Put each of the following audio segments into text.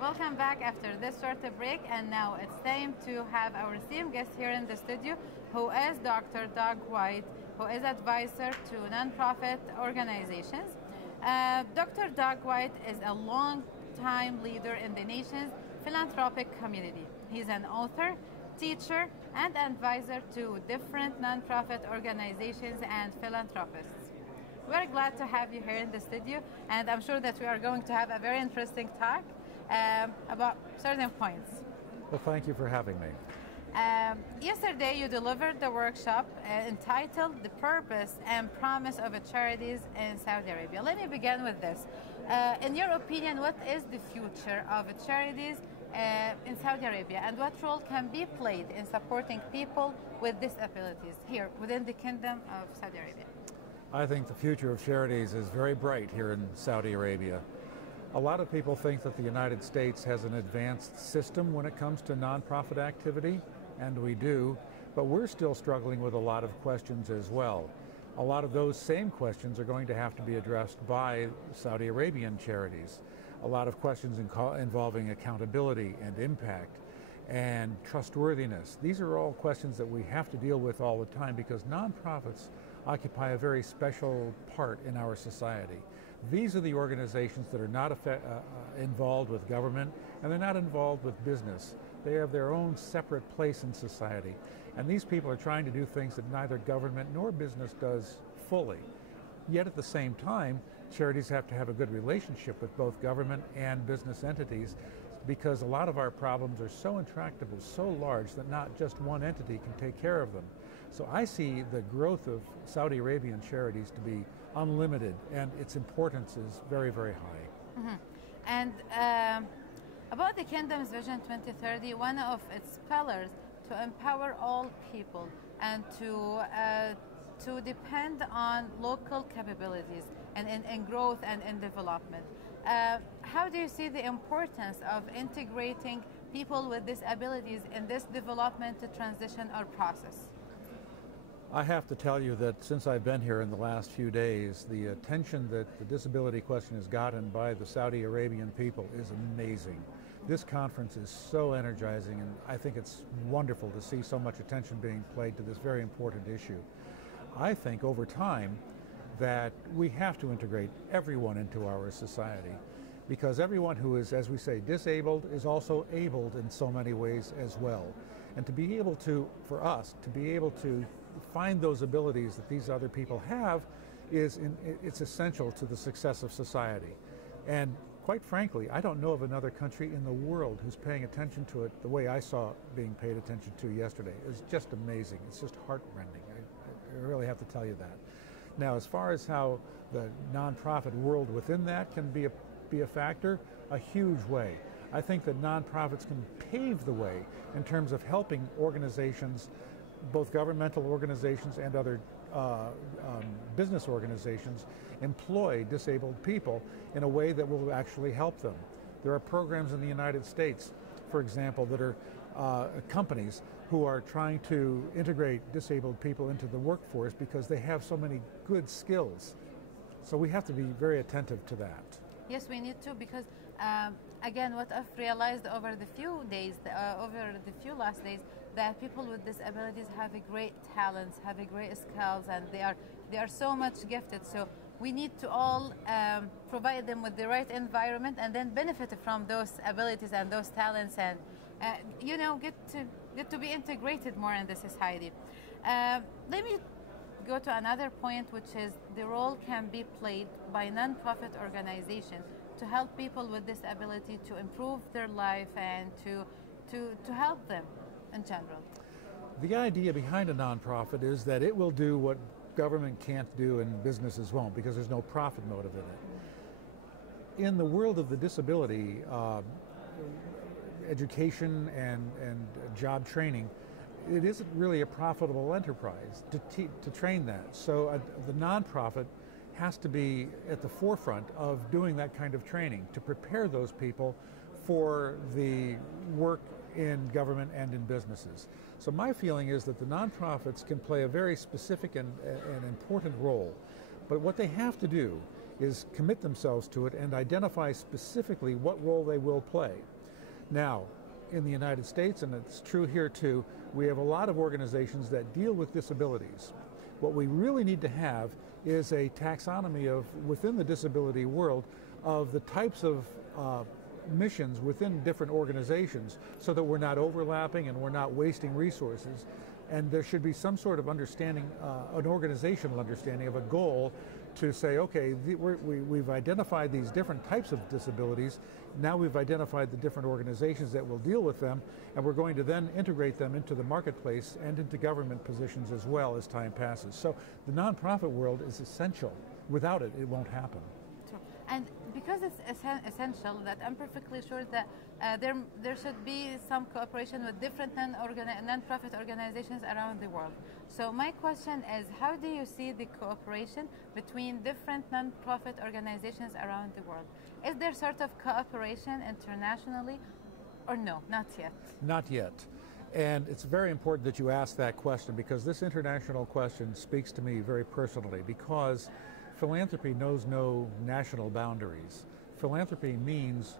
Welcome back after this short break, and now it's time to have our esteemed guest here in the studio, who is Dr. Doug White, who is advisor to nonprofit organizations. Dr. Doug White is a long-time leader in the nation's philanthropic community. He's an author, teacher, and advisor to different nonprofit organizations and philanthropists. We're glad to have you here in the studio, and I'm sure that we are going to have a very interesting talk about certain points. Well, thank you for having me. Yesterday you delivered the workshop entitled The Purpose and Promise of Charities in Saudi Arabia. Let me begin with this. In your opinion, what is the future of charities in Saudi Arabia, and what role can be played in supporting people with disabilities here within the Kingdom of Saudi Arabia? I think the future of charities is very bright here in Saudi Arabia. A lot of people think that the United States has an advanced system when it comes to nonprofit activity, and we do, but we're still struggling with a lot of questions as well. A lot of those same questions are going to have to be addressed by Saudi Arabian charities. A lot of questions involving accountability and impact and trustworthiness. These are all questions that we have to deal with all the time because nonprofits occupy a very special part in our society. These are the organizations that are not involved with government, and they're not involved with business. They have their own separate place in society. And these people are trying to do things that neither government nor business does fully. Yet at the same time, charities have to have a good relationship with both government and business entities because a lot of our problems are so intractable, so large that not just one entity can take care of them. So I see the growth of Saudi Arabian charities to be unlimited, and its importance is very, very high. Mm-hmm. And about the Kingdom's Vision 2030, one of its pillars to empower all people and to depend on local capabilities and in growth and in development. How do you see the importance of integrating people with disabilities in this development transition or process? I have to tell you that since I've been here in the last few days, the attention that the disability question has gotten by the Saudi Arabian people is amazing. This conference is so energizing, and I think it's wonderful to see so much attention being paid to this very important issue. I think over time that we have to integrate everyone into our society because everyone who is, as we say, disabled is also abled in so many ways as well. And to be able to, for us, to be able to find those abilities that these other people have it's essential to the success of society. And quite frankly, I don't know of another country in the world who's paying attention to it the way I saw it being paid attention to yesterday. It's just amazing. It's just heartrending. I really have to tell you that. Now, as far as how the nonprofit world within that can be a factor, a huge way. I think that nonprofits can pave the way in terms of helping organizations, both governmental organizations and other business organizations, employ disabled people in a way that will actually help them. There are programs in the United States, for example, that are companies who are trying to integrate disabled people into the workforce because they have so many good skills. So we have to be very attentive to that. Yes, we need to, because again, what I've realized over the few days, over the few last days, that people with disabilities have a great talents, have a great skills, and they are so much gifted. So we need to all provide them with the right environment and then benefit from those abilities and those talents, and you know, get to be integrated more in the society. Let me go to another point, which is the role can be played by nonprofit organizations to help people with disability to improve their life and to help them in general. The idea behind a nonprofit is that it will do what government can't do and businesses won't because there's no profit motive in it. In the world of the disability, education and job training, it isn't really a profitable enterprise to train that. So the nonprofit has to be at the forefront of doing that kind of training to prepare those people for the work in government and in businesses. So my feeling is that the nonprofits can play a very specific and important role. But what they have to do is commit themselves to it and identify specifically what role they will play. Now, in the United States, and it's true here too, we have a lot of organizations that deal with disabilities. What we really need to have is a taxonomy of, within the disability world, of the types of missions within different organizations so that we're not overlapping and we're not wasting resources. And there should be some sort of understanding, an organizational understanding of a goal to say, okay, we've identified these different types of disabilities. Now we've identified the different organizations that will deal with them, and we're going to then integrate them into the marketplace and into government positions as well as time passes. So the nonprofit world is essential. Without it, it won't happen. And because it's essential, that I'm perfectly sure that there should be some cooperation with different non-profit organizations around the world. So my question is, how do you see the cooperation between different non-profit organizations around the world? Is there sort of cooperation internationally, or no, not yet? Not yet. And it's very important that you ask that question, because this international question speaks to me very personally, because philanthropy knows no national boundaries. Philanthropy means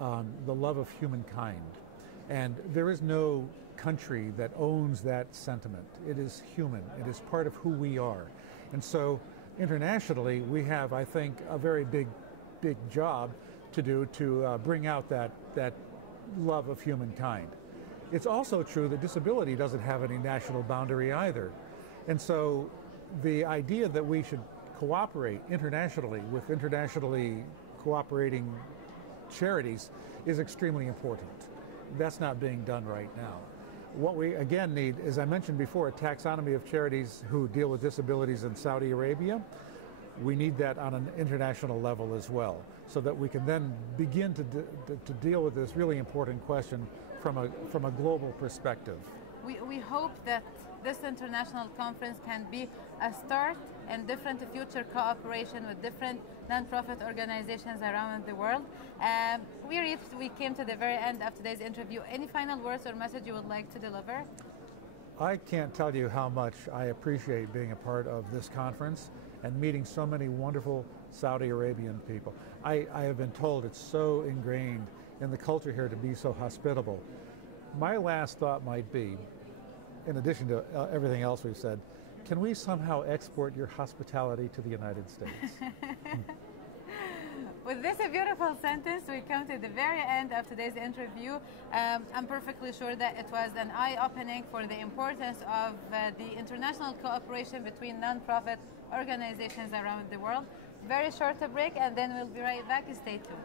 the love of humankind. And there is no country that owns that sentiment. It is human. It is part of who we are. And so internationally, we have, I think, a very big job to do to bring out that love of humankind. It's also true that disability doesn't have any national boundary either. And so the idea that we should cooperate internationally with internationally cooperating charities is extremely important. That's not being done right now. What we again need, as I mentioned before, a taxonomy of charities who deal with disabilities in Saudi Arabia. We need that on an international level as well, so that we can then begin to deal with this really important question from a global perspective. We hope that this international conference can be a start in different future cooperation with different non-profit organizations around the world. We came to the very end of today's interview. Any final words or message you would like to deliver? I can't tell you how much I appreciate being a part of this conference and meeting so many wonderful Saudi Arabian people. I have been told it's so ingrained in the culture here to be so hospitable. My last thought might be, in addition to everything else we've said, can we somehow export your hospitality to the United States? With this beautiful sentence, we come to the very end of today's interview. I'm perfectly sure that it was an eye-opening for the importance of the international cooperation between non-profit organizations around the world. Very short break, and then we'll be right back. Stay tuned.